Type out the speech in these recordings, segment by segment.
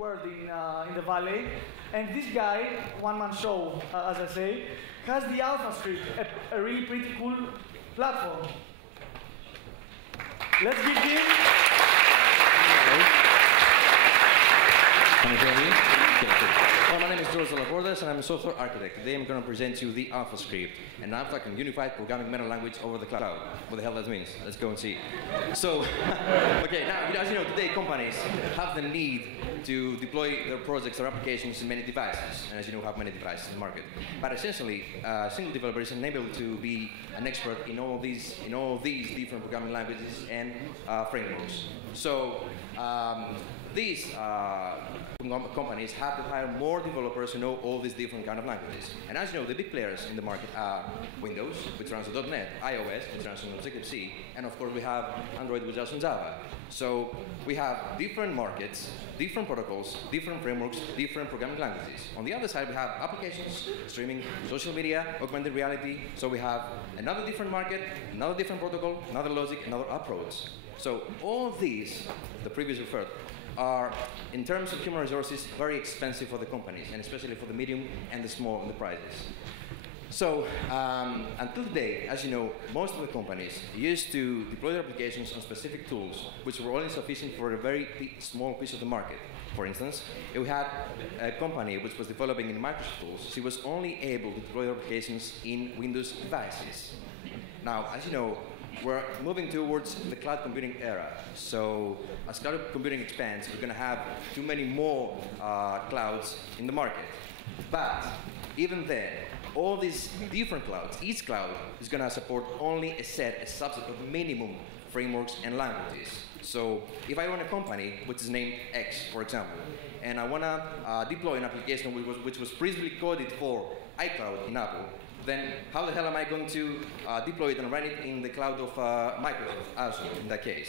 world in the valley. And this guy, one-man show, as I say, has the AlphaScript, a really pretty cool platform. Let's give him. Can you hear me? Well, my name is Delaportas, and I'm a software architect. Today I'm going to present you the AlphaScript, an abstract and unified programming meta language over the cloud. What the hell that means? Let's go and see. So, okay, now, as you know, today companies have the need to deploy their projects or applications in many devices, and as you know, have many devices in the market. But essentially, a single developer is unable to be an expert in all these different programming languages and frameworks. So, these companies have to hire more developers who know all these different kind of languages. And as you know, the big players in the market are Windows, which runs on .NET, iOS, which runs on Objective-C, and of course we have Android, which runs on Java. So we have different markets, different protocols, different frameworks, different programming languages. On the other side, we have applications, streaming, social media, augmented reality. So we have another different market, another different protocol, another logic, another approach. So all these, the previous referred, are, in terms of human resources, very expensive for the companies, and especially for the medium and the small enterprises. So, until today, as you know, most of the companies used to deploy their applications on specific tools, which were only sufficient for a very small piece of the market. For instance, if we had a company which was developing in Microsoft tools, she was only able to deploy their applications in Windows devices. Now, as you know, we're moving towards the cloud computing era. So as cloud computing expands, we're going to have too many more clouds in the market. But even then, all these different clouds, each cloud is going to support only a subset of minimum frameworks and languages. So if I run a company which is named X, for example, and I want to deploy an application which was previously coded for iCloud in Apple, then how the hell am I going to deploy it and run it in the cloud of Microsoft Azure in that case?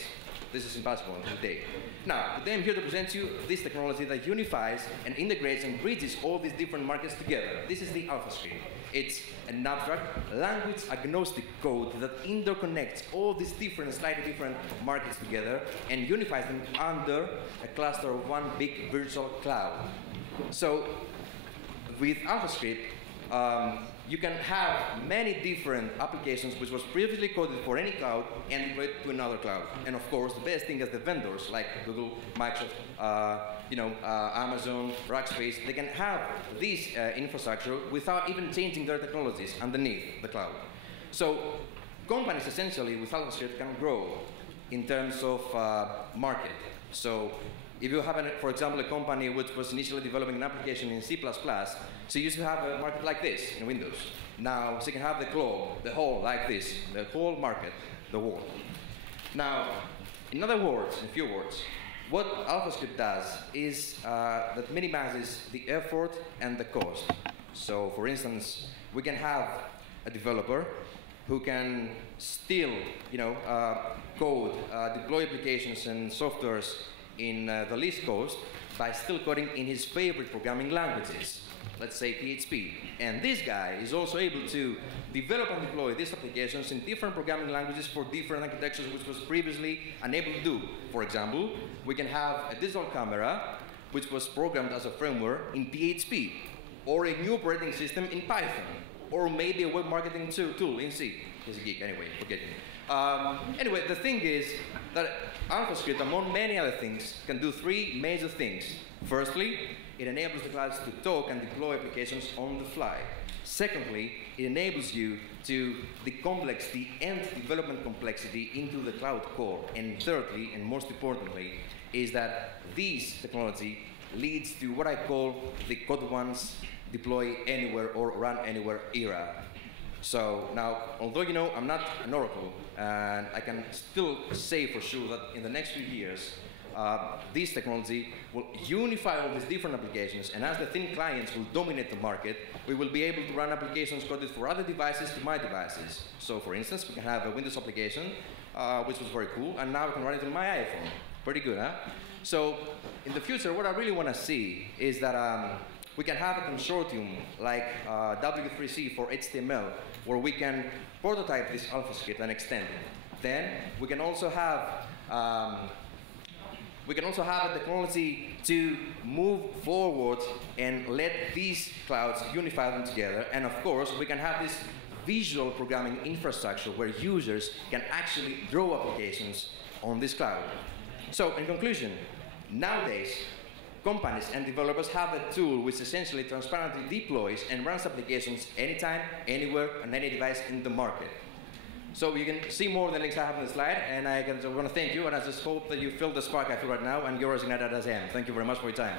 This is impossible today. Now, today I'm here to present you this technology that unifies and integrates and bridges all these different markets together. This is the AlphaScript. It's an abstract, language-agnostic code that interconnects all these different, slightly different markets together and unifies them under a cluster of one big virtual cloud. So, with AlphaScript, you can have many different applications which was previously coded for any cloud and deployed to another cloud. And of course, the best thing is the vendors like Google, Microsoft, Amazon, Rackspace, they can have this infrastructure without even changing their technologies underneath the cloud. So companies essentially with AlphaScript can grow in terms of market. So if you have, for example, a company which was initially developing an application in C++, so you used to have a market like this in Windows. Now, so you can have the globe, the whole like this, the whole market, the world. Now, in other words, in a few words, what AlphaScript does is that minimizes the effort and the cost. So, for instance, we can have a developer who can still, code, deploy applications and softwares in the least cost by still coding in his favorite programming languages, let's say PHP. And this guy is also able to develop and deploy these applications in different programming languages for different architectures which was previously unable to do. For example, we can have a digital camera which was programmed as a framework in PHP, or a new operating system in Python, or maybe a web marketing tool in C. He's a geek anyway, forget it. Anyway, the thing is that AlphaScript, among many other things, can do three major things. Firstly, it enables the clouds to talk and deploy applications on the fly. Secondly, it enables you to decomplex the end development complexity into the cloud core. And thirdly, and most importantly, is that this technology leads to what I call the code once, deploy anywhere or run anywhere era. So now, although I'm not an oracle, and I can still say for sure that in the next few years, this technology will unify all these different applications, and as the thin clients will dominate the market, we will be able to run applications coded for other devices to my devices. So for instance, we can have a Windows application, which was very cool, and now we can run it on my iPhone. Pretty good, huh? So in the future, what I really want to see is that we can have a consortium like W3C for HTML, where we can prototype this AlphaScript and extend it. Then we can also have We can also have a technology to move forward and let these clouds unify them together. And of course, we can have this visual programming infrastructure where users can actually draw applications on this cloud. So, in conclusion, nowadays, companies and developers have a tool which essentially transparently deploys and runs applications anytime, anywhere, on any device in the market. So you can see more of the links I have on the slide, and I want to thank you, and I just hope that you feel the spark I feel right now, and you're as ignited as I am. Thank you very much for your time.